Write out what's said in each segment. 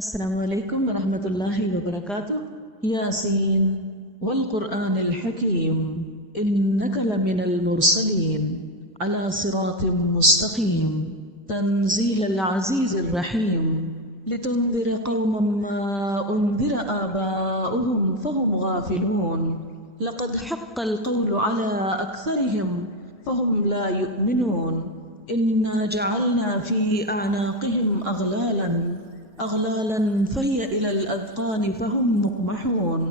السلام علیکم ورحمۃ اللہ وبرکاتہ۔ یاسین والقرآن الحکیم انک لمن المرسلین علی صراط مستقیم تنزیل العزیز الرحیم لتنذر قوما ما انذر آباؤهم فهم غافلون لقد حق القول على أكثرهم فهم لا يؤمنون إنا جعلنا في أعناقهم أغلالا فهي إلى الأذقان فهم مقمحون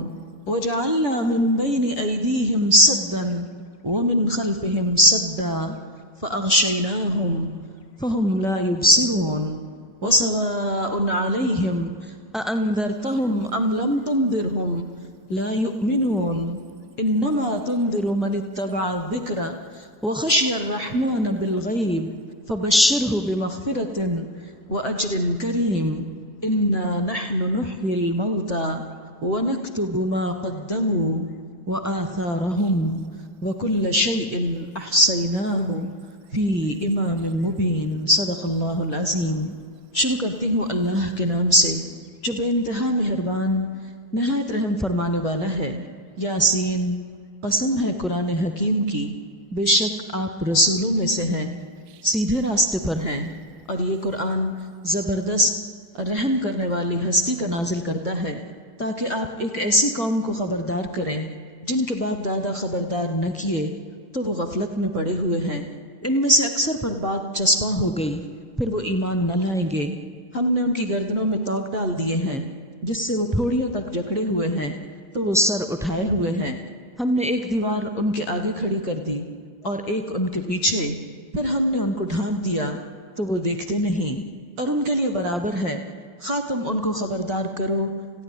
وجعلنا من بين أيديهم سدا ومن خلفهم سدا فأغشيناهم فهم لا يبصرون وسواء عليهم أأنذرتهم أم لم تنذرهم لا يؤمنون إنما تنذر من اتبع الذكر وخشي الرحمن بالغيب فبشره بمغفرة وأجر كريم إنا نحن نحيي الموتى ونكتب ما قدموا وآثارهم وكل شيء أحصيناه في إمام مبين صدق اللہ العظیم۔ شروع کرتی ہوں اللہ کے نام سے جو بے انتہا مہربان نہایت رحم فرمانے والا ہے۔ یاسین، قسم ہے قرآن حکیم کی، بے شک آپ رسولوں میں سے ہیں، سیدھے راستے پر ہیں، اور یہ قرآن زبردست رحم کرنے والی ہستی کا نازل کرتا ہے تاکہ آپ ایک ایسی قوم کو خبردار کریں جن کے باپ دادا خبردار نہ کیے تو وہ غفلت میں پڑے ہوئے ہیں۔ ان میں سے اکثر پر بات چسپاں ہو گئی، پھر وہ ایمان نہ لائیں گے۔ ہم نے ان کی گردنوں میں توق ڈال دیے ہیں جس سے وہ ٹھوڑیوں تک جکڑے ہوئے ہیں تو وہ سر اٹھائے ہوئے ہیں۔ ہم نے ایک دیوار ان کے آگے کھڑی کر دی اور ایک ان کے پیچھے، پھر ہم نے ان کو ڈھانپ دیا تو وہ دیکھتے نہیں، اور ان کے لیے برابر ہے خواہ تم ان کو خبردار کرو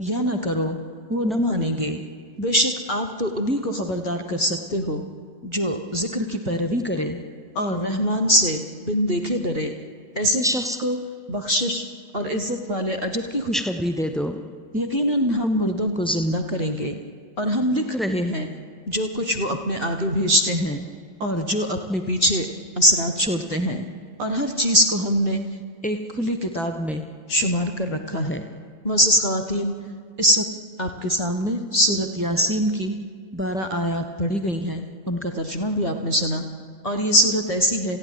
یا نہ کرو، وہ نہ مانیں گے۔ بے شک آپ تو انہی کو خبردار کر سکتے ہو جو ذکر کی پیروی کرے اور رحمان سے بن دیکھے ڈرے۔ ایسے شخص کو بخشش اور عزت والے اجر کی خوشخبری دے دو۔ یقیناً ہم مردوں کو زندہ کریں گے، اور ہم لکھ رہے ہیں جو کچھ وہ اپنے آگے بھیجتے ہیں اور جو اپنے پیچھے اثرات چھوڑتے ہیں، اور ہر چیز کو ہم نے ایک کھلی کتاب میں شمار کر رکھا ہے۔ معزز خواتین، اس وقت آپ کے سامنے سورۃ یاسین کی 12 آیات پڑھی گئی ہیں، ان کا ترجمہ بھی آپ نے سنا، اور یہ سورت ایسی ہے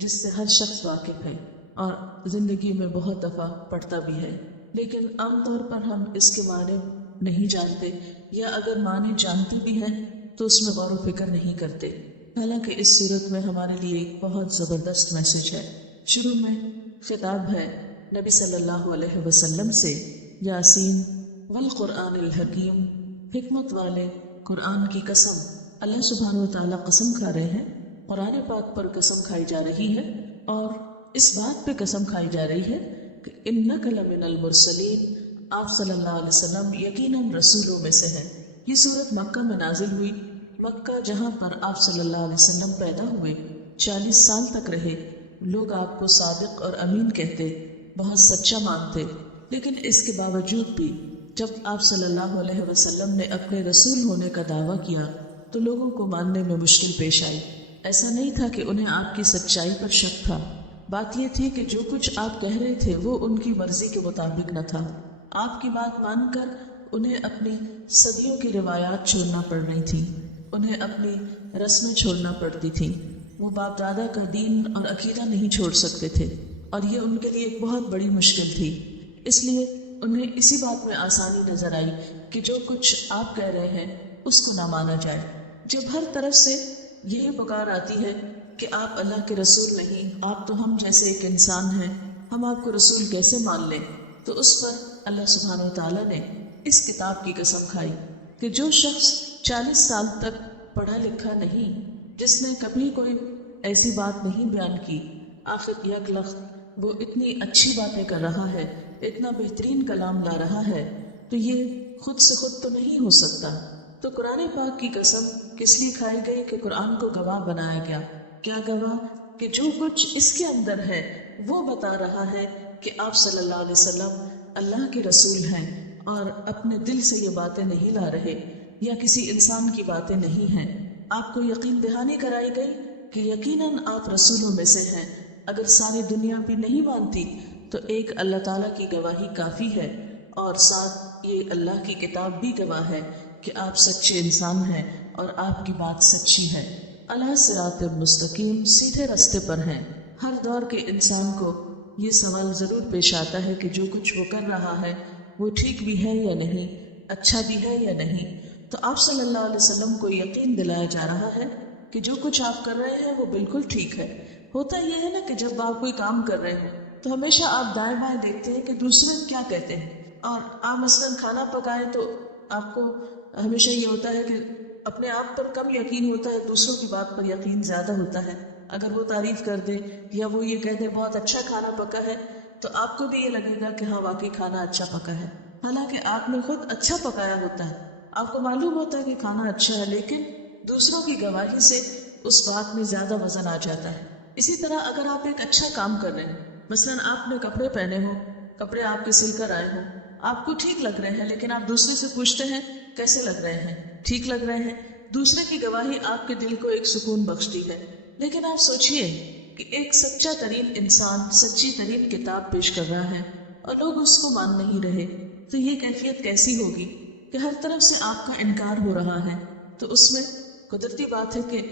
جس سے ہر شخص واقف ہے اور زندگی میں بہت دفعہ پڑھتا بھی ہے، لیکن عام طور پر ہم اس کے معنی نہیں جانتے، یا اگر معنی جانتے بھی ہیں تو اس میں غور و فکر نہیں کرتے، حالانکہ اس صورت میں ہمارے لیے ایک بہت زبردست میسج ہے۔ شروع میں خطاب ہے نبی صلی اللہ علیہ وسلم سے، یاسین والقرآن الحکیم، حکمت والے قرآن کی قسم۔ اللہ سبحانہ و تعالیٰ قسم کھا رہے ہیں، قرآن پاک پر قسم کھائی جا رہی ہے، اور اس بات پہ قسم کھائی جا رہی ہے کہ انک لمن المرسلین، آپ صلی اللہ علیہ وسلم یقیناً رسولوں میں سے ہیں۔ یہ سورت مکہ میں نازل ہوئی، مکہ جہاں پر آپ صلی اللہ علیہ وسلم پیدا ہوئے، 40 سال تک رہے۔ لوگ آپ کو صادق اور امین کہتے، بہت سچا مانتے، لیکن اس کے باوجود بھی جب آپ صلی اللہ علیہ وسلم نے اپنے رسول ہونے کا دعویٰ کیا تو لوگوں کو ماننے میں مشکل پیش آئی۔ ایسا نہیں تھا کہ انہیں آپ کی سچائی پر شک تھا، بات یہ تھی کہ جو کچھ آپ کہہ رہے تھے وہ ان کی مرضی کے مطابق نہ تھا۔ آپ کی بات مان کر انہیں اپنی صدیوں کی روایات چھوڑنا پڑ رہی تھی، انہیں اپنی رسمیں چھوڑنا پڑتی تھیں۔ وہ باپ دادا کا دین اور عقیدہ نہیں چھوڑ سکتے تھے، اور یہ ان کے لیے ایک بہت بڑی مشکل تھی۔ اس لیے انہیں اسی بات میں آسانی نظر آئی کہ جو کچھ آپ کہہ رہے ہیں اس کو نہ مانا جائے۔ جب ہر طرف سے یہی پکار آتی ہے کہ آپ اللہ کے رسول نہیں، آپ تو ہم جیسے ایک انسان ہیں، ہم آپ کو رسول کیسے مان لیں، تو اس پر اللہ سبحانہ و تعالیٰ نے اس کتاب کی قسم کھائی کہ جو شخص 40 سال تک پڑھا لکھا نہیں، جس نے کبھی کوئی ایسی بات نہیں بیان کی، آخر یک لخت وہ اتنی اچھی باتیں کر رہا ہے، اتنا بہترین کلام لا رہا ہے، تو یہ خود سے خود تو نہیں ہو سکتا۔ تو قرآن پاک کی قسم کس لیے کھائی گئی کہ قرآن کو گواہ بنایا گیا۔ کیا گواہ؟ کہ جو کچھ اس کے اندر ہے وہ بتا رہا ہے کہ آپ صلی اللہ علیہ وسلم اللہ کے رسول ہیں، اور اپنے دل سے یہ باتیں نہیں لا رہے یا کسی انسان کی باتیں نہیں ہیں۔ آپ کو یقین دہانی کرائی گئی کہ یقیناً آپ رسولوں میں سے ہیں۔ اگر ساری دنیا بھی نہیں مانتی تو ایک اللہ تعالیٰ کی گواہی کافی ہے، اور ساتھ یہ اللہ کی کتاب بھی گواہ ہے کہ آپ سچے انسان ہیں اور آپ کی بات سچی ہے۔ علی صراط مستقیم، سیدھے راستے پر ہیں۔ ہر دور کے انسان کو یہ سوال ضرور پیش آتا ہے کہ جو کچھ وہ کر رہا ہے وہ ٹھیک بھی ہے یا نہیں، اچھا بھی ہے یا نہیں۔ تو آپ صلی اللہ علیہ وسلم کو یقین دلایا جا رہا ہے کہ جو کچھ آپ کر رہے ہیں وہ بالکل ٹھیک ہے۔ ہوتا یہ ہے نا کہ جب آپ کوئی کام کر رہے ہو تو ہمیشہ آپ دائیں بائیں دیکھتے ہیں کہ دوسرے کیا کہتے ہیں، اور آپ مثلاً کھانا پکائیں تو آپ کو ہمیشہ یہ ہوتا ہے کہ اپنے آپ پر کم یقین ہوتا ہے، دوسروں کی بات پر یقین زیادہ ہوتا ہے۔ اگر وہ تعریف کر دے یا وہ یہ کہہ دے بہت اچھا کھانا پکا ہے تو آپ کو بھی یہ لگے گا کہ ہاں واقعی کھانا اچھا پکا ہے، حالانکہ آپ نے خود اچھا پکایا ہوتا ہے، آپ کو معلوم ہوتا ہے کہ کھانا اچھا ہے، لیکن دوسروں کی گواہی سے اس بات میں زیادہ وزن آ جاتا ہے۔ اسی طرح اگر آپ ایک اچھا کام کر رہے ہیں، مثلاً آپ نے کپڑے پہنے ہو، کپڑے آپ کے سل کر آئے ہوں، آپ کو ٹھیک لگ رہے ہیں، لیکن آپ دوسرے سے پوچھتے ہیں کیسے لگ رہے ہیں، ٹھیک لگ رہے ہیں، دوسرے کی گواہی آپ کے دل کو ایک سکون بخشتی ہے۔ لیکن آپ سوچئے کہ ایک سچا ترین انسان سچی ترین کتاب پیش کر رہا ہے اور لوگ اس کو مان نہیں رہے، تو یہ کیفیت کیسی ہوگی کہ ہر طرف سے آپ کا انکار ہو رہا ہے۔ تو اس میں قدرتی بات ہے کہ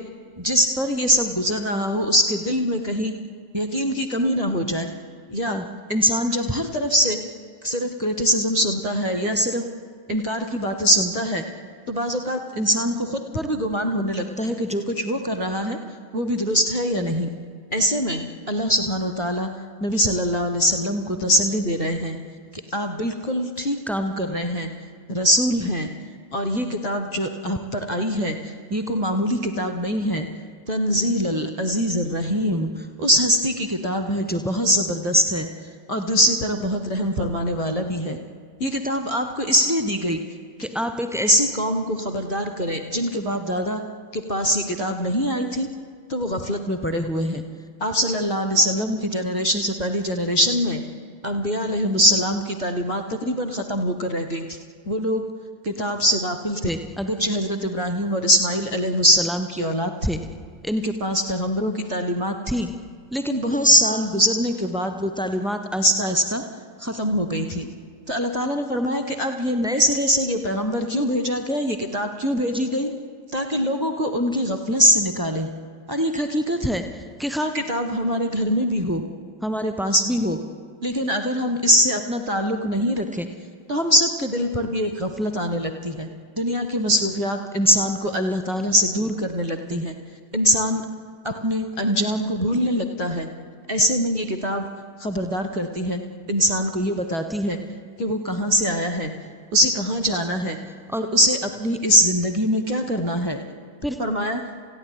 جس پر یہ سب گزر رہا ہو اس کے دل میں کہیں یقین کی کمی نہ ہو جائے، یا انسان جب ہر طرف سے صرف کرٹیسزم سنتا ہے یا صرف انکار کی باتیں سنتا ہے تو بعض اوقات انسان کو خود پر بھی گمان ہونے لگتا ہے کہ جو کچھ وہ کر رہا ہے وہ بھی درست ہے یا نہیں۔ ایسے میں اللہ سبحانہ وتعالیٰ نبی صلی اللہ علیہ وسلم کو تسلی دے رہے ہیں کہ آپ بالکل ٹھیک کام کر رہے ہیں، رسول ہیں، اور یہ کتاب جو آپ پر آئی ہے یہ کوئی معمولی کتاب نہیں ہے، تنزیل العزیز الرحیم، اس ہستی کی کتاب ہے جو بہت زبردست ہے اور دوسری طرف بہت رحم فرمانے والا بھی ہے۔ یہ کتاب آپ کو اس لیے دی گئی کہ آپ ایک ایسی قوم کو خبردار کریں جن کے باپ دادا کے پاس یہ کتاب نہیں آئی تھی تو وہ غفلت میں پڑے ہوئے ہیں۔ آپ صلی اللہ علیہ وسلم کی جنریشن سے پہلی جنریشن میں انبیاء علیہ السلام کی تعلیمات تقریباً ختم ہو کر رہ گئی تھی۔ وہ لوگ کتاب سے غافل تھے، اگرچہ حضرت ابراہیم اور اسماعیل علیہ السلام کی اولاد تھے، ان کے پاس پیغمبروں کی تعلیمات تھی، لیکن بہت سال گزرنے کے بعد وہ تعلیمات آہستہ آہستہ ختم ہو گئی تھی۔ تو اللہ تعالیٰ نے فرمایا کہ اب یہ نئے سرے سے یہ پیغمبر کیوں بھیجا گیا، یہ کتاب کیوں بھیجی گئی، تاکہ لوگوں کو ان کی غفلت سے نکالے۔ اور ایک حقیقت ہے کہ خواہ کتاب ہمارے گھر میں بھی ہو، ہمارے پاس بھی ہو، لیکن اگر ہم اس سے اپنا تعلق نہیں رکھیں تو ہم سب کے دل پر بھی ایک غفلت آنے لگتی ہے۔ دنیا کی مصروفیات انسان کو اللہ تعالیٰ سے دور کرنے لگتی ہیں، انسان اپنے انجام کو بھولنے لگتا ہے۔ ایسے میں یہ کتاب خبردار کرتی ہے، انسان کو یہ بتاتی ہے کہ وہ کہاں سے آیا ہے، اسے کہاں جانا ہے اور اسے اپنی اس زندگی میں کیا کرنا ہے۔ پھر فرمایا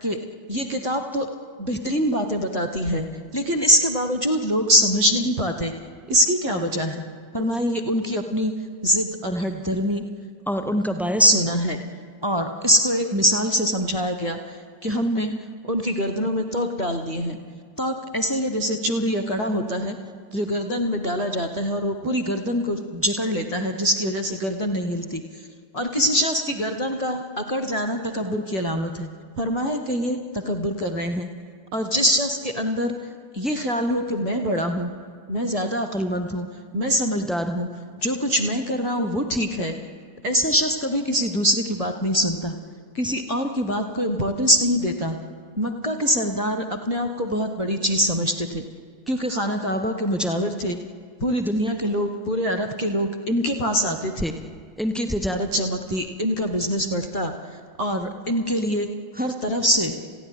کہ یہ کتاب تو بہترین باتیں بتاتی ہے، لیکن اس کے باوجود لوگ سمجھ نہیں پاتے، اس کی کیا وجہ ہے؟ فرمایا یہ ان کی اپنی ضد اور ہٹ دھرمی اور ان کا باعث ہونا ہے، اور اس کو ایک مثال سے سمجھایا گیا کہ ہم نے ان کی گردنوں میں توق ڈال دیے ہیں۔ توق ایسے ہے جیسے چوڑی یا کڑا ہوتا ہے جو گردن میں ڈالا جاتا ہے اور وہ پوری گردن کو جکڑ لیتا ہے، جس کی وجہ سے گردن نہیں ہلتی، اور کسی شخص کی گردن کا اکڑ جانا تکبر کی علامت ہے۔ فرمایا کہ یہ تکبر کر رہے ہیں، اور جس شخص کے اندر یہ خیال ہو کہ میں بڑا ہوں، میں زیادہ عقل مند ہوں، میں سمجھدار ہوں، جو کچھ میں کر رہا ہوں وہ ٹھیک ہے، ایسا شخص کبھی کسی دوسرے کی بات نہیں سنتا، کسی اور کی بات کو امپورٹنس نہیں دیتا۔ مکہ کے سردار اپنے آپ کو بہت بڑی چیز سمجھتے تھے، کیونکہ خانہ کعبہ کے مجاور تھے، پوری دنیا کے لوگ، پورے عرب کے لوگ ان کے پاس آتے تھے، ان کی تجارت چمکتی، ان کا بزنس بڑھتا، اور ان کے لیے ہر طرف سے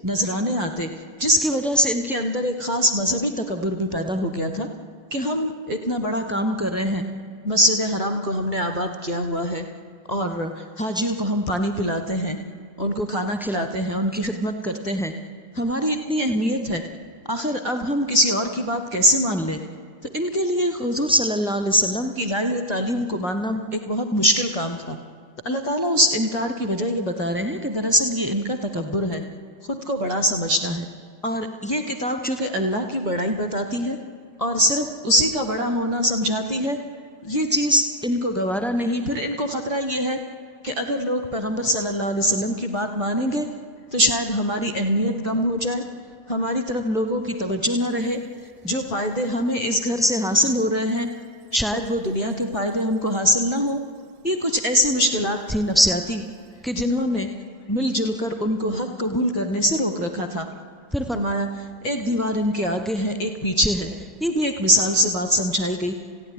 نذرانے آتے، جس کی وجہ سے ان کے اندر ایک خاص مذہبی تکبر بھی پیدا ہو گیا تھا کہ ہم اتنا بڑا کام کر رہے ہیں، مسجد حرام کو ہم نے آباد کیا ہوا ہے، اور حاجیوں کو ہم پانی پلاتے ہیں، ان کو کھانا کھلاتے ہیں، ان کی خدمت کرتے ہیں، ہماری اتنی اہمیت ہے، آخر اب ہم کسی اور کی بات کیسے مان لیں؟ تو ان کے لیے حضور صلی اللہ علیہ وسلم کی لائی ہوئی تعلیم کو ماننا ایک بہت مشکل کام تھا۔ تو اللہ تعالیٰ اس انکار کی وجہ یہ بتا رہے ہیں کہ دراصل یہ ان کا تکبر ہے، خود کو بڑا سمجھنا ہے، اور یہ کتاب چونکہ اللہ کی بڑائی بتاتی ہے اور صرف اسی کا بڑا ہونا سمجھاتی ہے، یہ چیز ان کو گوارا نہیں۔ پھر ان کو خطرہ یہ ہے کہ اگر لوگ پیغمبر صلی اللہ علیہ وسلم کی بات مانیں گے تو شاید ہماری اہمیت کم ہو جائے، ہماری طرف لوگوں کی توجہ نہ رہے، جو فائدے ہمیں اس گھر سے حاصل ہو رہے ہیں شاید وہ دنیا کے فائدے ہم کو حاصل نہ ہو۔ یہ کچھ ایسی مشکلات تھی نفسیاتی کہ جنہوں نے مل جل کر ان کو حق قبول کرنے سے روک رکھا تھا۔ پھر فرمایا ایک دیوار ان کے آگے ہے ایک پیچھے ہے۔ یہ بھی ایک مثال سے بات سمجھائی گئی۔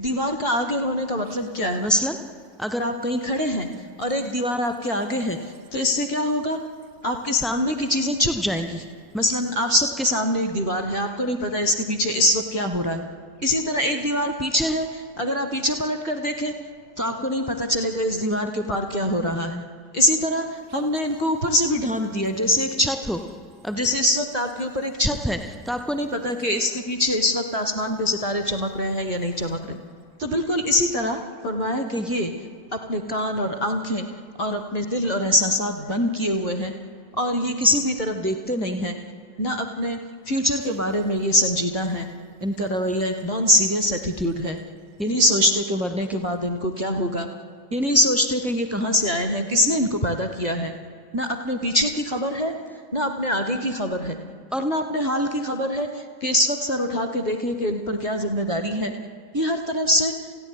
دیوار کا آگے ہونے کا مطلب کیا ہے؟ مثلا اگر آپ کہیں کھڑے ہیں اور ایک دیوار آپ کے آگے ہے تو اس سے کیا ہوگا؟ آپ کے سامنے کی چیزیں چھپ جائیں گی۔ مثلا آپ سب کے سامنے ایک دیوار ہے، آپ کو نہیں پتا اس کے پیچھے اس وقت کیا ہو رہا ہے۔ اسی طرح ایک دیوار پیچھے ہے، اگر آپ پیچھے پلٹ کر دیکھیں تو آپ کو نہیں پتا چلے گا اس دیوار کے پار کیا ہو رہا ہے۔ اسی طرح ہم نے ان کو اوپر سے بھی ڈھانپ دیا جیسے ایک چھت ہو۔ اب جیسے اس وقت آپ کے اوپر ایک چھت ہے تو آپ کو نہیں پتا کہ اس کے پیچھے اس وقت آسمان پہ ستارے چمک رہے ہیں یا نہیں چمک رہے۔ تو بالکل اسی طرح فرمایا کہ یہ اپنے کان اور آنکھیں اور اپنے دل اور احساسات بند کیے ہوئے ہیں اور یہ کسی بھی طرف دیکھتے نہیں ہیں، نہ اپنے فیوچر کے بارے میں یہ سنجیدہ ہیں۔ ان کا رویہ ایک نان سیریس ایٹیٹیوڈ ہے۔ یہ نہیں سوچتے کہ مرنے کے بعد ان کو کیا ہوگا، یہ نہیں سوچتے کہ یہ کہاں سے آئے ہیں، کس نے ان کو پیدا کیا ہے۔ نہ اپنے پیچھے کی خبر ہے، نہ اپنے آگے کی خبر ہے، اور نہ اپنے حال کی خبر ہے کہ اس وقت سر اٹھا کے دیکھیں کہ ان پر کیا ذمہ داری ہے۔ یہ ہر طرف سے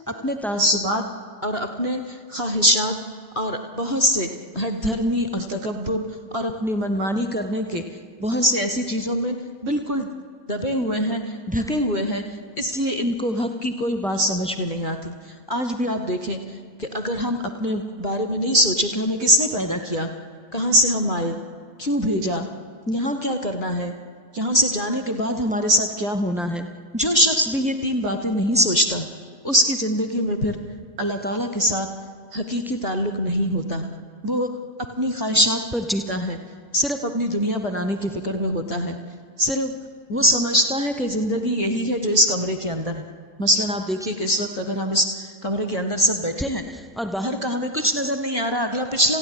اپنے تعصبات اور اپنے خواہشات اور بہت سے ہٹ دھرمی اور تکبر اور اپنی منمانی کرنے کے بہت سے ایسی چیزوں میں بالکل دبے ہوئے ہیں، ڈھکے ہوئے ہیں، اس لیے ان کو حق کی کوئی بات سمجھ میں نہیں آتی۔ آج بھی آپ دیکھیں کہ اگر ہم اپنے بارے میں نہیں سوچیں کہ ہمیں کس نے پیدا کیا، کہاں سے ہم آئے، کیوں بھیجا، یہاں کیا کرنا ہے، یہاں سے جانے کے بعد ہمارے ساتھ کیا ہونا ہے، جو شخص بھی یہ تین باتیں نہیں سوچتا اس کی زندگی میں پھر اللہ تعالیٰ کے ساتھ حقیقی تعلق نہیں ہوتا۔ وہ اپنی خواہشات پر جیتا ہے، صرف اپنی دنیا بنانے کی فکر میں ہوتا ہے، صرف وہ سمجھتا ہے کہ زندگی یہی ہے جو اس کمرے کے اندر ہے۔ مثلا آپ دیکھیے کہ اس وقت اگر ہم اس کمرے کے اندر سب بیٹھے ہیں اور باہر کا ہمیں کچھ نظر نہیں آ رہا اگلا پچھلا،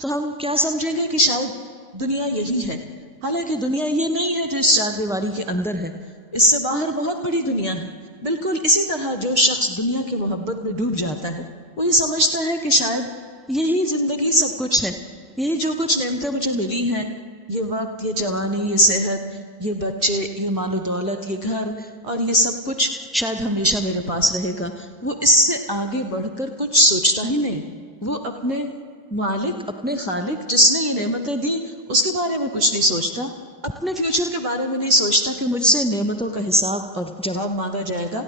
تو ہم کیا سمجھیں گے کہ شاید دنیا یہی ہے، حالانکہ دنیا یہ نہیں ہے جو اس چار دیواری کے اندر ہے، اس سے باہر بہت بڑی دنیا ہے۔ بالکل اسی طرح جو شخص دنیا کی محبت میں ڈوب جاتا ہے وہ یہ سمجھتا ہے کہ شاید یہی زندگی سب کچھ ہے، یہی جو کچھ نعمتیں مجھے ملی ہیں، یہ وقت، یہ جوانی، یہ صحت، یہ بچے، یہ مال و دولت، یہ گھر اور یہ سب کچھ شاید ہمیشہ میرے پاس رہے گا۔ وہ اس سے آگے بڑھ کر کچھ سوچتا ہی نہیں۔ وہ اپنے مالک، اپنے خالق جس نے یہ نعمتیں دی اس کے بارے میں کچھ نہیں سوچتا، اپنے فیوچر کے بارے میں نہیں سوچتا کہ مجھ سے نعمتوں کا حساب اور جواب مانگا جائے گا۔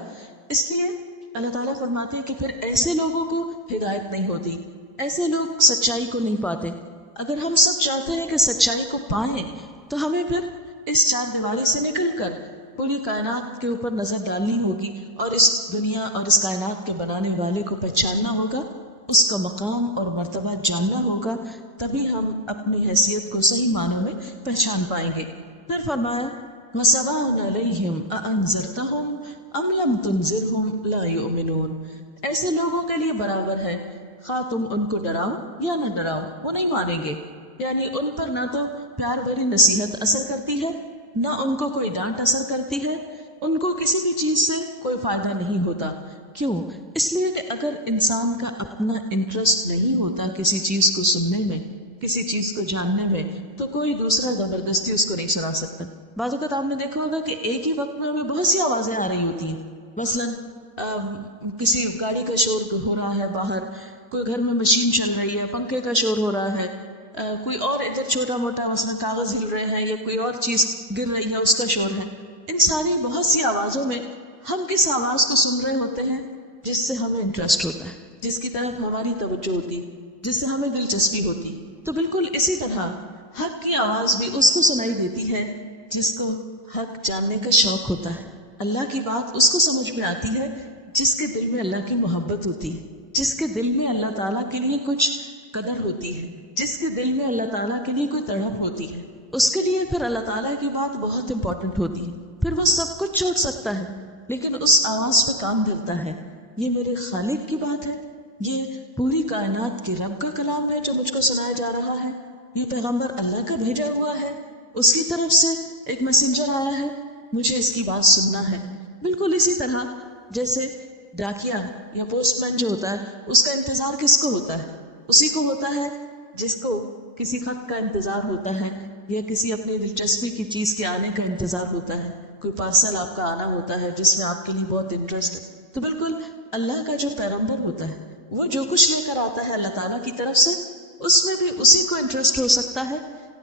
اس لیے اللہ تعالیٰ فرماتے ہیں کہ پھر ایسے لوگوں کو ہدایت نہیں ہوتی، ایسے لوگ سچائی کو نہیں پاتے۔ اگر ہم سب چاہتے ہیں کہ سچائی کو پائیں تو ہمیں پھر اس چار دیواری سے نکل کر پوری کائنات کے اوپر نظر ڈالنی ہوگی اور اس دنیا اور اس کائنات کے بنانے والے کو پہچاننا ہوگا، اس کا مقام اور مرتبہ جاننا ہوگا، تبھی ہم اپنی حیثیت کو صحیح معنوں میں پہچان پائیں گے۔ پھر فرمایا وَسَوَاءٌ عَلَيْهِمْ أَأَنذَرْتَهُمْ أَمْ لَمْ تُنذِرْهُمْ لَا يُؤْمِنُونَ۔ ایسے لوگوں کے لیے برابر ہے، خواہ تم ان کو ڈراؤ یا نہ ڈراؤ وہ نہیں مانیں گے۔ یعنی ان پر نہ تو پیار بھری نصیحت اثر کرتی ہے، نہ ان کو کوئی ڈانٹ اثر کرتی ہے، ان کو کسی بھی چیز سے کوئی فائدہ نہیں ہوتا۔ کیوں؟ اس لیے کہ اگر انسان کا اپنا انٹرسٹ نہیں ہوتا کسی چیز کو سننے میں، کسی چیز کو جاننے میں، تو کوئی دوسرا زبردستی اس کو نہیں سنا سکتا۔ بعض اوقات آپ نے دیکھا ہوگا کہ ایک ہی وقت میں ہمیں بہت سی آوازیں آ رہی ہوتی ہیں۔ مثلاً کسی گاڑی کا شور ہو رہا ہے باہر، کوئی گھر میں مشین چل رہی ہے، پنکھے کا شور ہو رہا ہے، کوئی اور ادھر چھوٹا موٹا مثلا کاغذ ہل رہے ہیں یا کوئی اور چیز گر رہی ہے اس کا شور ہے۔ ان ساری بہت سی آوازوں میں ہم کس آواز کو سن رہے ہوتے ہیں؟ جس سے ہمیں انٹرسٹ ہوتا ہے، جس کی طرف ہماری توجہ ہوتی، جس سے ہمیں دلچسپی ہوتی۔ تو بالکل اسی طرح حق کی آواز بھی اس کو سنائی دیتی ہے جس کو حق جاننے کا شوق ہوتا ہے۔ اللہ کی بات اس کو سمجھ میں آتی ہے جس کے دل میں اللہ کی محبت ہوتی ہے، جس کے دل میں اللہ تعالیٰ کے لیے کچھ قدر ہوتی ہے، جس کے دل میں اللہ تعالیٰ کے لیے کوئی تڑپ ہوتی ہے، اس کے لیے پھر اللہ تعالیٰ کی بات بہت امپورٹنٹ ہوتی ہے۔ پھر وہ سب کچھ چھوڑ سکتا ہے لیکن اس آواز پہ کام دھرتا ہے، یہ میرے خالق کی بات ہے، یہ پوری کائنات کے رب کا کلام ہے جو مجھ کو سنایا جا رہا ہے، یہ پیغمبر اللہ کا بھیجا ہوا ہے، اس کی طرف سے ایک میسنجر آیا ہے، مجھے اس کی بات سننا ہے۔ بالکل اسی طرح جیسے ڈاکیا یا پوسٹ مین جو ہوتا ہے اس کا انتظار کس کو ہوتا ہے؟ اسی کو ہوتا ہے جس کو کسی خط کا انتظار ہوتا ہے، یا کسی اپنی دلچسپی کی چیز کے آنے کا انتظار ہوتا ہے، کوئی پارسل آپ کا آنا ہوتا ہے جس میں آپ کے لیے بہت انٹرسٹ ہے، تو بالکل اللہ کا جو پیغمبر ہوتا ہے وہ جو کچھ لے کر آتا ہے اللہ تعالیٰ کی طرف سے، اس میں بھی اسی کو انٹرسٹ ہو سکتا ہے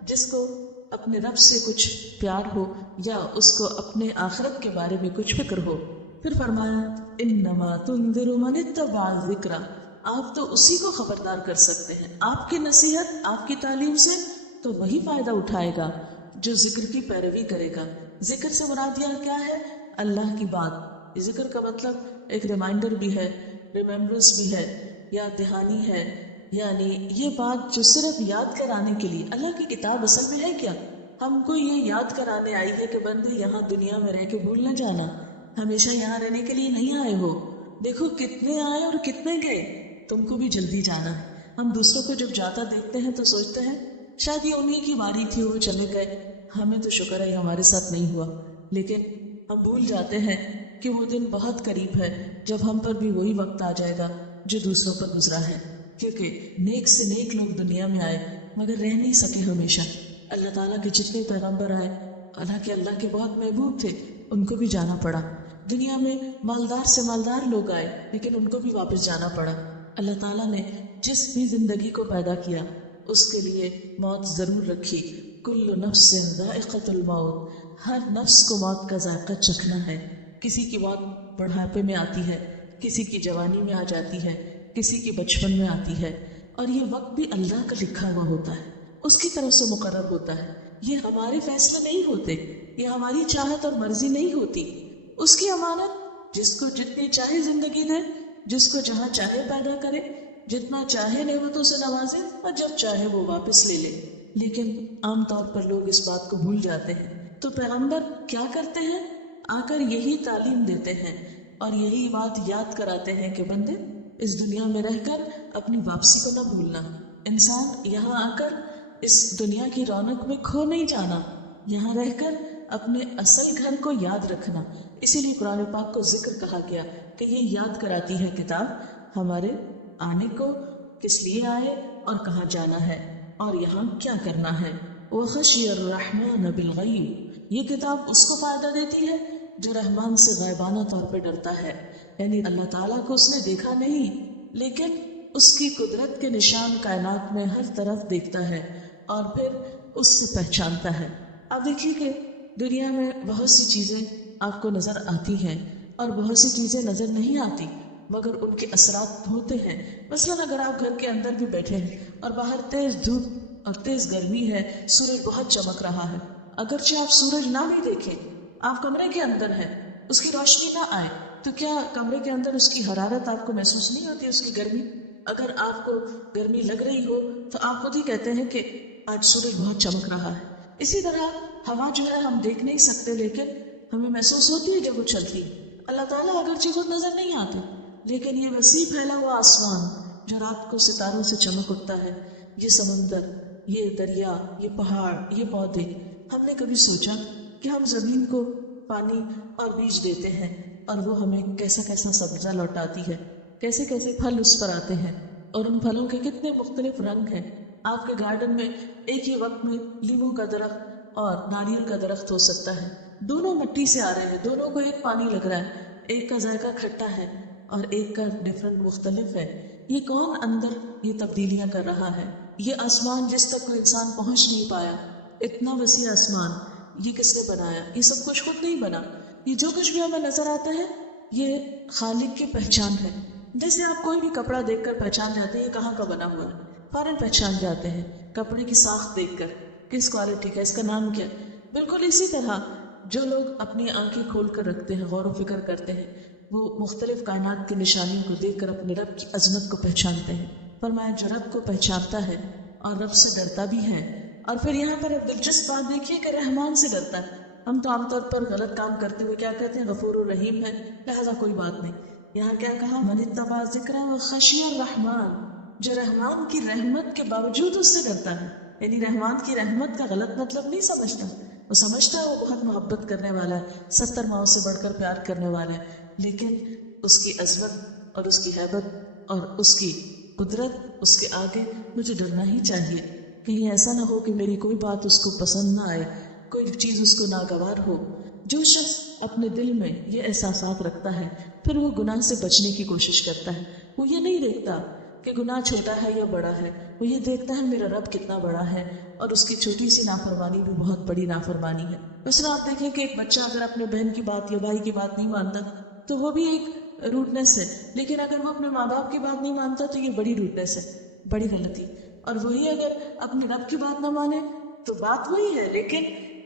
جس کو اپنے رب سے کچھ پیار ہو یا اس کو اپنے آخرت کے بارے میں کچھ فکر ہو۔ پھر فرمایا انما تنذر من اتبع الذکر، آپ تو اسی کو خبردار کر سکتے ہیں، آپ کی نصیحت، آپ کی تعلیم سے تو وہی فائدہ اٹھائے گا جو ذکر کی پیروی کرے گا۔ ذکر سے مراد یہ کیا ہے؟ اللہ کی بات۔ ذکر کا مطلب ایک ریمائنڈر بھی ہے، ریممبرنس بھی ہے، یاد دہانی ہے، یعنی یہ بات جو صرف یاد کرانے کے لیے۔ اللہ کی کتاب اصل میں ہے کیا؟ ہم کو یہ یاد کرانے آئی ہے کہ بندے یہاں دنیا میں رہ کے بھول نہ جانا، ہمیشہ یہاں رہنے کے لیے نہیں آئے ہو، دیکھو کتنے آئے اور کتنے گئے، تم کو بھی جلدی جانا ہے۔ ہم دوسروں کو جب جاتا دیکھتے ہیں تو سوچتے ہیں شاید یہ انہی کی باری تھی، وہ چلے گئے، ہمیں تو شکر ہے ہمارے ساتھ نہیں ہوا، لیکن ہم بھول جاتے ہیں کہ وہ دن بہت قریب ہے جب ہم پر بھی وہی وقت آ جائے گا جو دوسروں پر گزرا ہے، کیونکہ نیک سے نیک لوگ دنیا میں آئے مگر رہ نہیں سکے ہمیشہ۔ اللہ تعالیٰ کے جتنے پیغمبر آئے، حالانکہ اللہ کے بہت محبوب تھے، ان کو بھی جانا پڑا۔ دنیا میں مالدار سے مالدار لوگ آئے لیکن ان کو بھی واپس جانا پڑا۔ اللہ تعالیٰ نے جس بھی زندگی کو پیدا کیا اس کے لیے موت ضرور رکھی۔ کل نفس ذائقۃ الموت، ہر نفس کو موت کا ذائقہ چکھنا ہے۔ کسی کی موت بڑھاپے میں آتی ہے، کسی کی جوانی میں آ جاتی ہے، کسی کی بچپن میں آتی ہے، اور یہ وقت بھی اللہ کا لکھا ہوا ہوتا ہے، اس کی طرف سے مقرر ہوتا ہے۔ یہ ہمارے فیصلے نہیں ہوتے، یہ ہماری چاہت اور مرضی نہیں ہوتی، اس کی امانت جس کو جتنی چاہے زندگی دے، جس کو جہاں چاہے پیدا کرے، جتنا چاہے نعمتوں سے نوازے اور جب چاہے وہ واپس لے لے۔ لیکن عام طور پر لوگ اس بات کو بھول جاتے ہیں۔ تو پیغمبر کیا کرتے ہیں؟ آ کر یہی تعلیم دیتے ہیں اور یہی بات یاد کراتے ہیں کہ بندے اس دنیا میں رہ کر اپنی واپسی کو نہ بھولنا۔ انسان یہاں آ کر اس دنیا کی رونق میں کھو نہیں جانا، یہاں رہ کر اپنے اصل گھر کو یاد رکھنا۔ اسی لیے قرآن پاک کو ذکر کہا گیا کہ یہ یاد کراتی ہے کتاب ہمارے آنے کو، کس لیے آئے اور کہاں جانا ہے اور یہاں کیا کرنا ہے۔ وَخَشِيَ الرَّحْمَنَ بِالْغَيْبِ، یہ کتاب اس کو فائدہ دیتی ہے جو رحمان سے غائبانہ طور پہ ڈرتا ہے، یعنی اللہ تعالیٰ کو اس نے دیکھا نہیں لیکن اس کی قدرت کے نشان کائنات میں ہر طرف دیکھتا ہے اور پھر اس سے پہچانتا ہے۔ آپ دیکھیے کہ دنیا میں بہت سی چیزیں آپ کو نظر آتی ہیں اور بہت سی چیزیں نظر نہیں آتی مگر ان کے اثرات ہوتے ہیں۔ مثلاً اگر آپ گھر کے اندر بھی بیٹھے ہیں اور باہر تیز دھوپ اور تیز گرمی ہے، سورج بہت چمک رہا ہے، اگرچہ آپ سورج نہ بھی دیکھیں، آپ کمرے کے اندر ہیں، اس کی روشنی نہ آئے تو کیا کمرے کے اندر اس کی حرارت آپ کو محسوس نہیں ہوتی، اس کی گرمی؟ اگر آپ کو گرمی لگ رہی ہو تو آپ خود ہی کہتے ہیں کہ آج سورج بہت چمک رہا ہے۔ اسی طرح ہوا جو ہے ہم دیکھ نہیں سکتے لیکن ہمیں محسوس ہوتی ہے جب وہ چلتی۔ اللہ تعالیٰ اگرچہ خود نظر نہیں آتے لیکن یہ وسیع پھیلا ہوا آسمان جو رات کو ستاروں سے چمک اٹھتا ہے، یہ سمندر، یہ دریا، یہ پہاڑ، یہ پودے، ہم نے کبھی سوچا کہ ہم زمین کو پانی اور بیج دیتے ہیں اور وہ ہمیں کیسا کیسا سبزہ لوٹاتی ہے، کیسے کیسے پھل اس پر آتے ہیں اور ان پھلوں کے کتنے مختلف رنگ ہیں۔ آپ کے گارڈن میں ایک ہی وقت میں لیموں کا درخت اور ناریل کا درخت ہو سکتا ہے، دونوں مٹی سے آ رہے ہیں، دونوں کو ایک پانی لگ رہا ہے، ایک کا ذائقہ کھٹا ہے اور ایک کا ڈفرنٹ مختلف ہے۔ یہ کون اندر یہ تبدیلیاں کر رہا ہے؟ یہ آسمان جس تک کوئی انسان پہنچ نہیں پایا، اتنا وسیع آسمان، یہ کس نے بنایا؟ یہ سب کچھ خود نہیں بنا، یہ جو کچھ بھی ہمیں نظر آتا ہے یہ خالق کی پہچان ہے۔ جیسے آپ کوئی بھی کپڑا دیکھ کر پہچان جاتے ہیں یہ کہاں کا بنا ہوا ہے، فوراً پہچان جاتے ہیں کپڑے کی ساخت دیکھ کر، کس کوالٹی کا، اس کا نام کیا۔ بالکل اسی طرح جو لوگ اپنی آنکھیں کھول کر رکھتے ہیں، غور و فکر کرتے ہیں، وہ مختلف کائنات کی نشانیوں کو دیکھ کر اپنے رب کی عظمت کو پہچانتے ہیں۔ فرمایا جو رب کو پہچانتا ہے اور رب سے ڈرتا بھی ہے، اور پھر یہاں پر ایک دلچسپ بات دیکھیے کہ رحمان سے ڈرتا ہے۔ ہم تو عام طور پر غلط کام کرتے ہوئے کیا کہتے ہیں؟ غفور الرحیم ہے لہذا کوئی بات نہیں۔ یہاں کیا کہا؟ من اتبع ذکر وخشی الرحمن، جو رحمان کی رحمت کے باوجود اس سے ڈرتا ہے، یعنی رحمان کی رحمت کا غلط مطلب نہیں سمجھتا، وہ سمجھتا ہے وہ بہت محبت کرنے والا ہے، 70 ماؤں سے بڑھ کر پیار کرنے والا ہے، لیکن اس کی عظمت اور اس کی ہیبت اور اس کی قدرت، اس کے آگے مجھے ڈرنا ہی چاہیے۔ کہیں ایسا نہ ہو کہ میری کوئی بات اس کو پسند نہ آئے، کوئی چیز اس کو ناگوار ہو۔ جو شخص اپنے دل میں یہ احساسات رکھتا ہے پھر وہ گناہ سے بچنے کی کوشش کرتا ہے۔ وہ یہ نہیں دیکھتا کہ گناہ چھوٹا ہے یا بڑا ہے، وہ یہ دیکھتا ہے میرا رب کتنا بڑا ہے اور اس کی چھوٹی سی نافرمانی بھی بہت بڑی نافرمانی ہے۔ مثلا آپ دیکھیں کہ ایک بچہ اگر اپنے بہن کی بات یا بھائی کی بات نہیں مانتا تو وہ بھی ایک روڈنیس ہے، لیکن اگر وہ اپنے ماں باپ کی بات نہیں مانتا تو یہ بڑی روڈنیس ہے، بڑی غلطی۔ اور وہی اگر اپنے رب کی بات نہ مانے تو بات وہی ہے، لیکن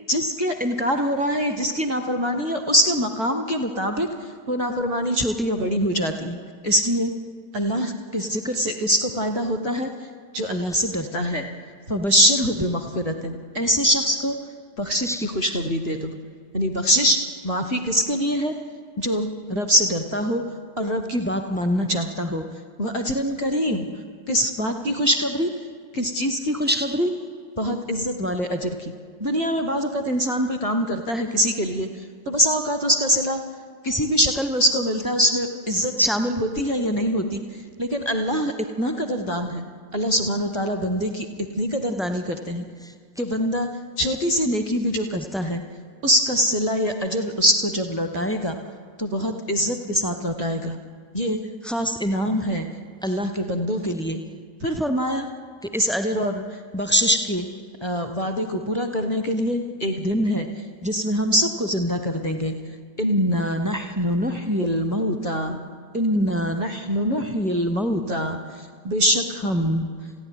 جس کے انکار ہو رہا ہے، جس کی نافرمانی ہے، اس کے مقام کے مطابق وہ نافرمانی چھوٹی یا بڑی ہو جاتی ہے۔ اس لیے اللہ کے ذکر سے اس کو فائدہ ہوتا ہے جو اللہ سے ڈرتا ہے۔ فبشرہ بمغفرۃ، ایسے شخص کو بخشش کی خوشخبری دے دو۔ یعنی بخشش، معافی کس کے لیے ہے؟ جو رب سے ڈرتا ہو اور رب کی بات ماننا چاہتا ہو۔ وَأَجْرًا کریم، کس بات کی خوشخبری؟ کس چیز کی خوشخبری؟ بہت عزت والے اجر کی۔ دنیا میں بعض اوقات انسان کوئی کام کرتا ہے کسی کے لیے تو بسا اوقات اس کا صلہ کسی بھی شکل میں اس کو ملتا ہے، اس میں عزت شامل ہوتی ہے یا نہیں ہوتی، لیکن اللہ اتنا قدردان ہے، اللہ سبحانہ و تعالیٰ بندے کی اتنی قدردانی کرتے ہیں کہ بندہ چھوٹی سی نیکی بھی جو کرتا ہے اس کا صلہ یا اجر اس کو جب لوٹائے گا تو بہت عزت کے ساتھ لوٹائے گا۔ یہ خاص انعام ہے اللہ کے بندوں کے لیے۔ پھر فرمایا کہ اس اجر اور بخشش کے وعدے کو پورا کرنے کے لیے ایک دن ہے جس میں ہم سب کو زندہ کر دیں گے۔ اِنَّا نَحْنُ نُحْيِي الْمَوْتَى، اِنَّا نَحْنُ نُحْيِي الْمَوْتَى، بے شک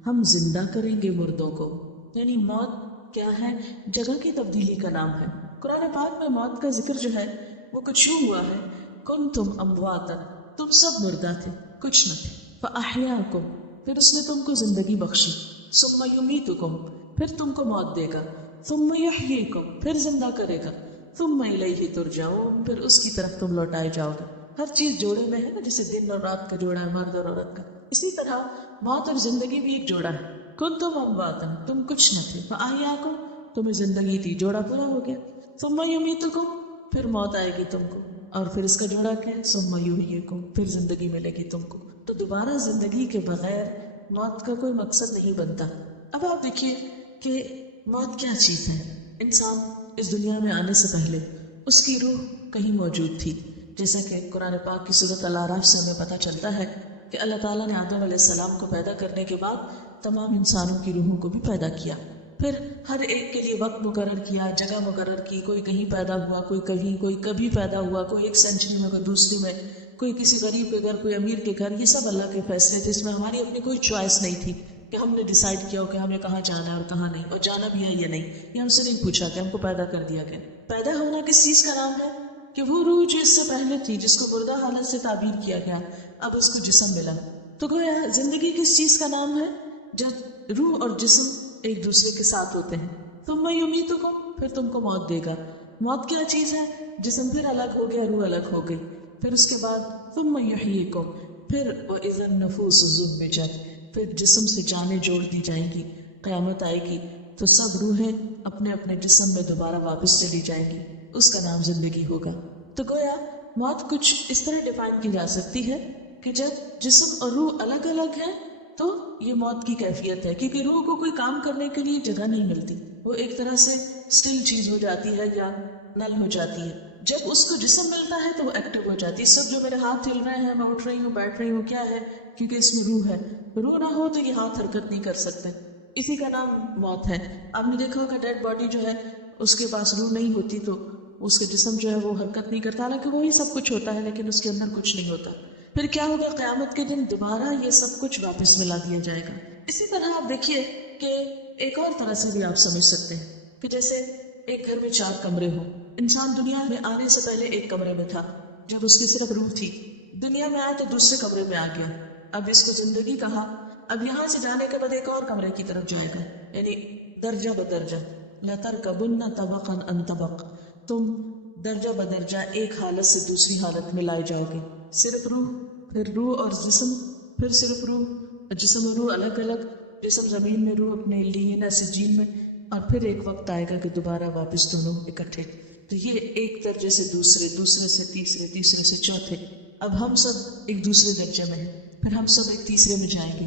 ہم زندہ کریں گے مردوں کو۔ یعنی موت کیا ہے؟ جگہ کی تبدیلی کا نام ہے۔ قرآن پاک میں موت کا ذکر جو ہے وہ کچھ یوں ہوا ہے، کُنتُمْ أَمْوَاتًا، تم سب مردہ تھے، کچھ نہ تھے، فَأَحْيَاكُمْ، پھر اس نے تم کو زندگی بخشی، ثُمَّ يُمِيتُكُمْ، پھر تم کو موت دے گا، ثُمَّ يُحْيِيكُمْ، پھر زندہ کرے گا، ثُمَّ إِلَيْهِ تُرْجَعُونَ، پھر اس کی طرف تم لوٹائے جاؤ گے۔ ہر چیز جوڑے میں ہے نا، جیسے دن اور رات کا جوڑا ہے، مرد اور عورت کا، اسی طرح موت اور زندگی بھی ایک جوڑا ہے۔ كُنتُمْ أَمْوَاتًا، تم کچھ نہ تھے، فَأَحْيَاكُمْ، تمہیں زندگی دی، جوڑا پورا ہو گیا، ثُمَّ يُمِيتُكُمْ، پھر موت آئے گی تم کو، اور پھر اس کا جوڑا کیا ہے؟ ثُمَّ يُحْيِيكُمْ، پھر زندگی ملے گی تم کو۔ تو دوبارہ زندگی کے بغیر موت کا کوئی مقصد نہیں بنتا۔ اب آپ دیکھیے کہ موت کیا چیز ہے۔ انسان اس دنیا میں آنے سے پہلے اس کی روح کہیں موجود تھی، جیسا کہ قرآن پاک کی سورۃ الاعراف سے ہمیں پتہ چلتا ہے کہ اللہ تعالیٰ نے آدم علیہ السلام کو پیدا کرنے کے بعد تمام انسانوں کی روحوں کو بھی پیدا کیا، پھر ہر ایک کے لیے وقت مقرر کیا، جگہ مقرر کی، کوئی کہیں پیدا ہوا، کوئی کہیں، کوئی کبھی پیدا ہوا، کوئی ایک سینچری میں، کوئی دوسری میں، کوئی کسی غریب کے گھر، کوئی امیر کے گھر۔ یہ سب اللہ کے فیصلے تھے، اس میں ہماری اپنی کوئی چوائس نہیں تھی کہ ہم نے ڈیسائیڈ کیا ہو کہ ہمیں کہاں جانا ہے اور کہاں نہیں، اور جانا بھی ہے یا نہیں، یہ ہم سے نہیں پوچھا کہ ہم کو پیدا کر دیا گیا۔ پیدا ہونا کس چیز کا نام ہے؟ کہ وہ روح جو اس سے پہلے تھی، جس کو مردہ حالت سے تعبیر کیا گیا، اب اس کو جسم ملا۔ تو گویا زندگی کس چیز کا نام ہے؟ جب روح اور جسم ایک دوسرے کے ساتھ ہوتے ہیں۔ ثم یمیتکم، پھر تم کو موت دے گا۔ موت کیا چیز ہے؟ جسم پھر الگ ہو گیا، روح الگ ہو گئی، پھر اس کے بعد ثم یحییکم، پھر وَإِذَا النُّفُوسُ زُوِّجَتْ، پھر جسم سے جانیں جوڑ دی جائیں گی، قیامت آئے گی تو سب روحیں اپنے اپنے جسم میں دوبارہ واپس چلی جائیں گی، اس کا نام زندگی ہوگا۔ تو گویا موت کچھ اس طرح ڈیفائن کی جا سکتی ہے کہ جب جسم اور روح الگ الگ ہیں تو یہ موت کی کیفیت ہے، کیونکہ روح کو کوئی کام کرنے کے لیے جگہ نہیں ملتی، وہ ایک طرح سے سٹل چیز ہو جاتی ہے یا نل ہو جاتی ہے۔ جب اس کو جسم ملتا ہے تو وہ ایکٹیو ہو جاتی ہے۔ سب جو میرے ہاتھ ہل رہے ہیں، میں اٹھ رہی ہوں، بیٹھ رہی ہوں، کیا ہے؟ کیونکہ اس میں روح ہے۔ روح نہ ہو تو یہ ہاتھ حرکت نہیں کر سکتے، اسی کا نام موت ہے۔ آپ نے دیکھا ہوگا ڈیڈ باڈی جو ہے اس کے پاس روح نہیں ہوتی تو اس کے جسم جو ہے وہ حرکت نہیں کرتا، حالانکہ وہی سب کچھ ہوتا ہے لیکن اس کے اندر کچھ نہیں ہوتا۔ پھر کیا ہوگا؟ قیامت کے دن دوبارہ یہ سب کچھ واپس ملا دیا جائے گا۔ اسی طرح آپ دیکھیے کہ ایک اور طرح سے بھی آپ سمجھ سکتے ہیں کہ جیسے ایک گھر میں 4 کمرے ہوں، انسان دنیا میں آنے سے پہلے ایک کمرے میں تھا، جب اس کی صرف روح تھی، دنیا میں آیا تو دوسرے کمرے میں آ گیا، اب اس کو زندگی کہا۔ اب یہاں سے جانے کے بعد ایک اور کمرے کی طرف جائے گا، یعنی درجہ بدرجہ، لَتَرْكَبُنَّ طَبَقًا عَنْ طَبَقٍ، تم درجہ بدرجہ ایک حالت سے دوسری حالت میں لائے جاؤ گے۔ صرف روح، پھر روح اور جسم، پھر صرف روح، جسم اور روح الگ الگ، جسم زمین میں، روح اپنے علیین سجین میں، اور پھر ایک وقت آئے گا کہ دوبارہ واپس دونوں اکٹھے۔ تو یہ ایک درجے سے دوسرے، دوسرے سے تیسرے، تیسرے سے چوتھے، اب ہم سب ایک دوسرے درجے میں ہیں، پھر ہم سب ایک تیسرے میں جائیں گے،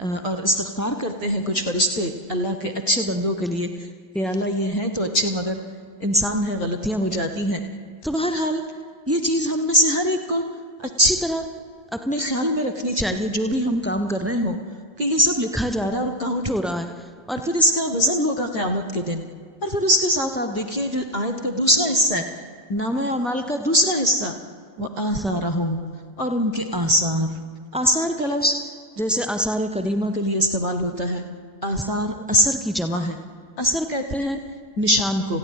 اور استغفار کرتے ہیں کچھ فرشتے اللہ کے اچھے بندوں کے لیے کہ اللہ یہ ہیں تو اچھے مگر انسان ہے غلطیاں ہو جاتی ہیں. تو بہرحال یہ چیز ہم میں سے ہر ایک کو اچھی طرح اپنے خیال میں رکھنی چاہیے جو بھی ہم کام کر رہے ہوں کہ یہ سب لکھا جا رہا ہے اور کاؤنٹ ہو رہا ہے اور پھر اس کا وزن ہوگا قیامت کے دن. اور پھر اس کے ساتھ آپ دیکھیے جو آیت کا دوسرا حصہ ہے نامہ اعمال کا دوسرا حصہ وہ آثارہم اور ان کے آثار. آثار کا لفظ جیسے آثار قدیمہ کے لیے استعمال ہوتا ہے آثار اثر کی جمع ہے. اثر کہتے ہیں نشان کو.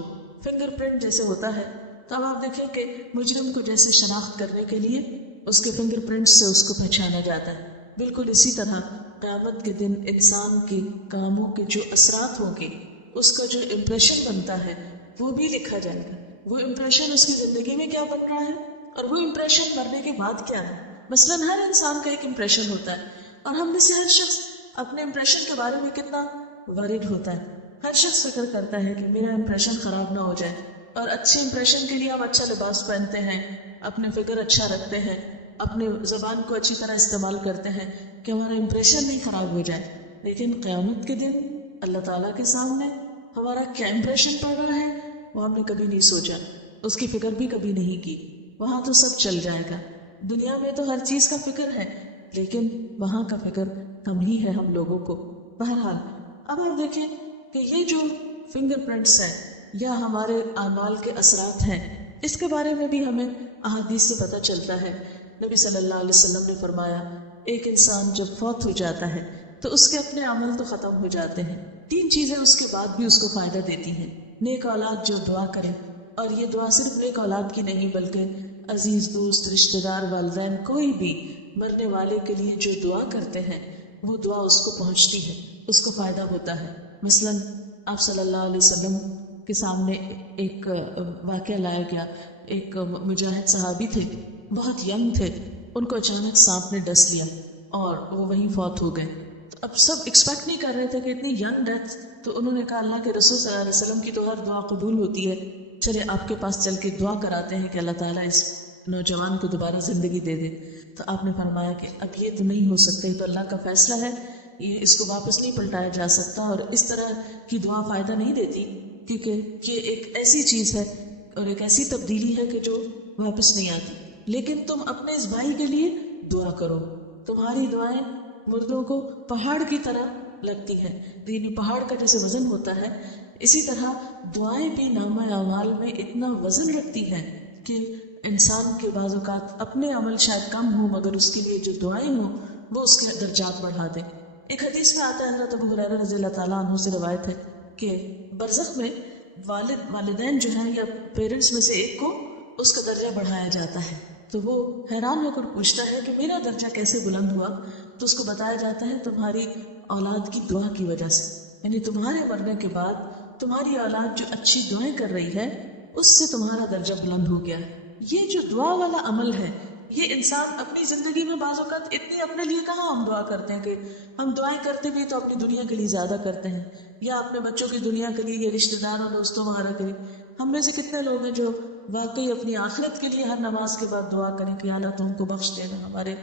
فنگر پرنٹ جیسے ہوتا ہے تو اب آپ دیکھیں کہ مجرم کو جیسے شناخت کرنے کے لیے اس کے فنگر پرنٹ سے اس کو پہچانا جاتا ہے بالکل اسی طرح قیامت کے دن انسان کے کاموں کے جو اثرات ہوں گے اس کا جو امپریشن بنتا ہے وہ بھی لکھا جائے گا. وہ امپریشن اس کی زندگی میں کیا بن رہا ہے اور وہ امپریشن مرنے کے بعد کیا ہے. مثلاً ہر انسان کا ایک امپریشن ہوتا ہے اور ہم میں سے ہر شخص اپنے امپریشن کے بارے میں کتنا ورڈ ہوتا ہے. ہر شخص فکر کرتا ہے کہ میرا امپریشن خراب نہ ہو جائے اور اچھے امپریشن کے لیے ہم اچھا لباس پہنتے ہیں اپنے فگر اچھا رکھتے ہیں اپنے زبان کو اچھی طرح استعمال کرتے ہیں کہ ہمارا امپریشن نہیں خراب ہو جائے. لیکن قیامت کے دن اللہ تعالیٰ کے سامنے ہمارا کیا امپریشن پڑ رہا ہے وہ ہم نے کبھی نہیں سوچا اس کی فکر بھی کبھی نہیں کی. وہاں تو سب چل جائے گا. دنیا میں تو ہر چیز کا فکر ہے لیکن وہاں کا فکر کم ہی ہے ہم لوگوں کو. بہرحال اب آپ دیکھیں کہ یہ جو فنگر پرنٹس ہیں یا ہمارے اعمال کے اثرات ہیں اس کے بارے میں بھی ہمیں احادیث سے پتہ چلتا ہے. نبی صلی اللہ علیہ وسلم نے فرمایا ایک انسان جب فوت ہو جاتا ہے تو اس کے اپنے عمل تو ختم ہو جاتے ہیں 3 چیزیں اس کے بعد بھی اس کو فائدہ دیتی ہیں. نیک اولاد جو دعا کرے اور یہ دعا صرف نیک اولاد کی نہیں بلکہ عزیز دوست رشتہ دار والدین کوئی بھی مرنے والے کے لیے جو دعا کرتے ہیں وہ دعا اس کو پہنچتی ہے اس کو فائدہ ہوتا ہے. مثلاً آپ صلی اللہ علیہ وسلم کے سامنے ایک واقعہ لایا گیا. ایک مجاہد صحابی تھے بہت ینگ تھے ان کو اچانک سانپ نے ڈس لیا اور وہ وہیں فوت ہو گئے. تو اب سب ایکسپیکٹ نہیں کر رہے تھے کہ اتنی ینگ ڈیتھ تو انہوں نے کہا اللہ کے رسول صلی اللہ علیہ وسلم کی تو ہر دعا قبول ہوتی ہے چلے آپ کے پاس چل کے دعا کراتے ہیں کہ اللہ تعالیٰ اس نوجوان کو دوبارہ زندگی دے دے. تو آپ نے فرمایا کہ اب یہ تو نہیں ہو سکتا تو اللہ کا فیصلہ ہے یہ اس کو واپس نہیں پلٹایا جا سکتا اور اس طرح کی دعا فائدہ نہیں دیتی کیونکہ یہ ایک ایسی چیز ہے اور ایک ایسی تبدیلی ہے کہ جو واپس نہیں آتی. لیکن تم اپنے اس بھائی کے لیے دعا کرو. تمہاری دعائیں مردوں کو پہاڑ کی طرح لگتی ہیں. یعنی پہاڑ کا جیسے وزن ہوتا ہے اسی طرح دعائیں بھی نامہ اعمال میں اتنا وزن رکھتی ہیں کہ انسان کے بعض اوقات اپنے عمل شاید کم ہوں مگر اس کے لیے جو دعائیں ہوں وہ اس کے درجات بڑھا دیں. ایک حدیث میں آتا ہے حضرت ابو ہریرہ رضی اللہ تعالیٰ عنہ سے روایت ہے کہ برزخ میں والدین جو ہیں یا پیرنٹس میں سے ایک کو اس کا درجہ بڑھایا جاتا ہے تو وہ حیران ہو کر پوچھتا ہے کہ میرا درجہ کیسے بلند ہوا تو اس کو بتایا جاتا ہے تمہاری اولاد کی دعا کی وجہ سے. یعنی تمہارے مرنے کے بعد تمہاری اولاد جو اچھی دعائیں کر رہی ہے اس سے تمہارا درجہ بلند ہو گیا. یہ جو دعا والا عمل ہے یہ انسان اپنی زندگی میں بعض اوقات اتنی اپنے لیے کہاں ہم دعا کرتے ہیں کہ ہم دعائیں کرتے بھی تو اپنی دنیا کے لیے زیادہ کرتے ہیں یا اپنے بچوں کی دنیا کے لیے یا رشتہ دار اور دوستوں وغیرہ کے لیے. ہم میں سے کتنے لوگ ہیں جو واقعی اپنی آخرت کے لیے ہر نماز کے بعد دعا کریں کہ اللہ تم کو بخش دینا ہمارے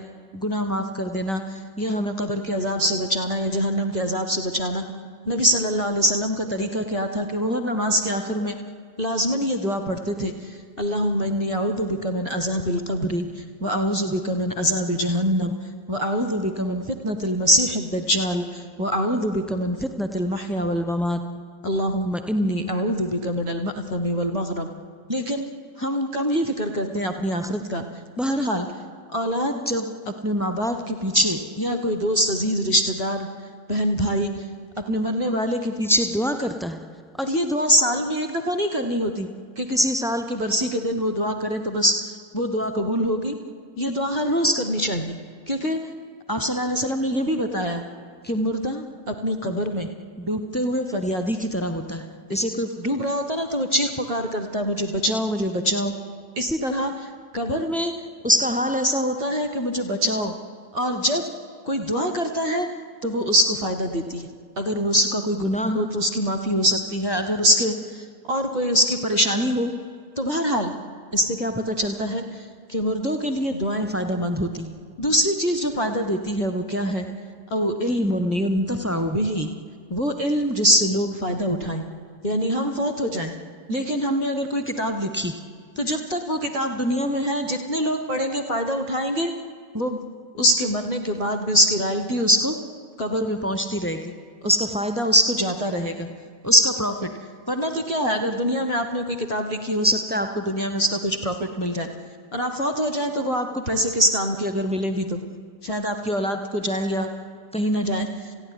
گناہ معاف کر دینا یا ہمیں قبر کے عذاب سے بچانا یا جہنم کے عذاب سے بچانا. نبی صلی اللہ علیہ وسلم کا طریقہ کیا تھا کہ وہ ہر نماز کے آخر میں لازماً یہ دعا پڑھتے تھے اللہم انی اعوذ بک من عذاب القبر واعوذ بک من عذاب جہنم واعوذ بک من فتنة المسیح الدجال واعوذ بک من فتنة المحیا والممات اللہم انی اعوذ بک من المأثم والمغرم. لیکن ہم کم ہی فکر کرتے ہیں اپنی آخرت کا. بہرحال اولاد جب اپنے ماں باپ کے پیچھے یا کوئی دوست عزیز رشتہ دار بہن بھائی اپنے مرنے والے کے پیچھے دعا کرتا ہے اور یہ دعا سال میں ایک دفعہ نہیں کرنی ہوتی کہ کسی سال کی برسی کے دن وہ دعا کرے تو بس وہ دعا قبول ہوگی. یہ دعا ہر روز کرنی چاہیے کیونکہ آپ صلی اللہ علیہ وسلم نے یہ بھی بتایا کہ مردہ اپنی قبر میں ڈوبتے ہوئے فریادی کی طرح ہوتا ہے. جیسے کوئی ڈوب رہا ہوتا ہے نا تو وہ چیخ پکار کرتا ہے مجھے بچاؤ مجھے بچاؤ. اسی طرح قبر میں اس کا حال ایسا ہوتا ہے کہ مجھے بچاؤ. اور جب کوئی دعا کرتا ہے تو وہ اس کو فائدہ دیتی ہے. اگر اس کا کوئی گناہ ہو تو اس کی معافی ہو سکتی ہے اگر اس کے اور کوئی اس کی پریشانی ہو تو بہرحال اس سے کیا پتہ چلتا ہے کہ مردوں کے لیے دعائیں فائدہ مند ہوتی. دوسری چیز جو فائدہ دیتی ہے وہ کیا ہے او علم ينتفع به، وہ علم جس سے لوگ فائدہ اٹھائیں. یعنی ہم فوت ہو جائیں لیکن ہم نے اگر کوئی کتاب لکھی تو جب تک وہ کتاب دنیا میں ہے جتنے لوگ پڑھیں گے فائدہ اٹھائیں گے، وہ اس کے مرنے کے بعد بھی اس کی رائلٹی اس کو قبر میں پہنچتی رہے گی، اس کا فائدہ اس کو جاتا رہے گا، اس کا پروفٹ. ورنہ تو کیا ہے، اگر دنیا میں آپ نے کوئی کتاب لکھی ہو سکتا ہے آپ کو دنیا میں اس کا کچھ پروفٹ مل جائے، اور آپ فوت ہو جائیں تو وہ آپ کو پیسے کس کام کی، اگر ملے بھی تو شاید آپ کی اولاد کو جائیں یا کہیں نہ جائیں.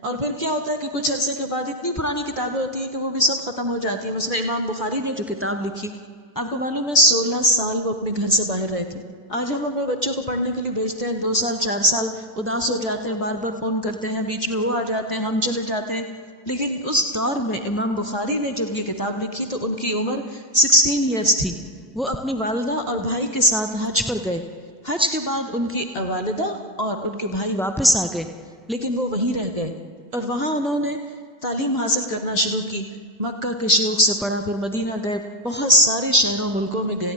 اور پھر کیا ہوتا ہے کہ کچھ عرصے کے بعد اتنی پرانی کتابیں ہوتی ہیں کہ وہ بھی سب ختم ہو جاتی ہیں. مثلا امام بخاری نے جو کتاب لکھی، آپ کو معلوم ہے 16 سال وہ اپنے گھر سے باہر رہے تھے. آج ہم اپنے بچوں کو پڑھنے کے لیے بھیجتے ہیں، 2 سال 4 سال اداس ہو جاتے ہیں، بار بار فون کرتے ہیں، بیچ میں وہ آ جاتے ہیں، ہم چلے جاتے ہیں. لیکن اس دور میں امام بخاری نے جب یہ کتاب لکھی تو ان کی عمر 16 ایئرس تھی. وہ اپنی والدہ اور بھائی کے ساتھ حج پر گئے. حج کے بعد ان کی والدہ اور ان کے بھائی واپس آ گئے، لیکن وہ وہیں رہ گئے اور وہاں انہوں نے تعلیم حاصل کرنا شروع کی. مکہ کے شیوخ سے پڑھا، پھر مدینہ گئے، بہت سارے شہروں ملکوں میں گئے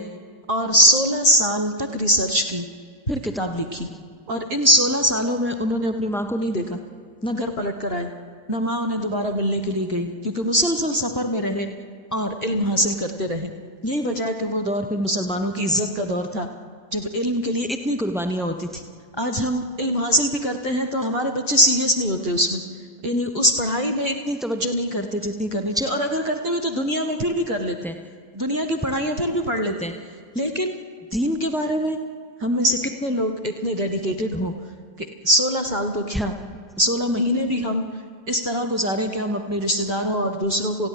اور 16 سال تک ریسرچ کی، پھر کتاب لکھی. اور ان 16 سالوں میں انہوں نے اپنی ماں کو نہیں دیکھا، نہ گھر پلٹ کر آئے، نہ ماں انہیں دوبارہ ملنے کے لیے گئی، کیونکہ مسلسل سفر میں رہے اور علم حاصل کرتے رہے. یہی وجہ ہے کہ وہ دور پھر مسلمانوں کی عزت کا دور تھا، جب علم کے لیے اتنی قربانیاں ہوتی تھی. آج ہم علم حاصل بھی کرتے ہیں تو ہمارے بچے سیریس نہیں ہوتے اس میں، یعنی اس پڑھائی میں اتنی توجہ نہیں کرتے جتنی کرنی چاہیے. اور اگر کرتے ہوئے تو دنیا میں پھر بھی کر لیتے ہیں، دنیا کی پڑھائیاں پھر بھی پڑھ لیتے ہیں، لیکن دین کے بارے میں ہم میں سے کتنے لوگ اتنے ڈیڈیکیٹڈ ہوں کہ 16 سال تو کیا، 16 مہینے بھی ہم اس طرح گزارے کہ ہم اپنے رشتہ داروں اور دوسروں کو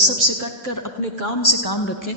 سب سے کٹ کر اپنے کام سے کام رکھیں.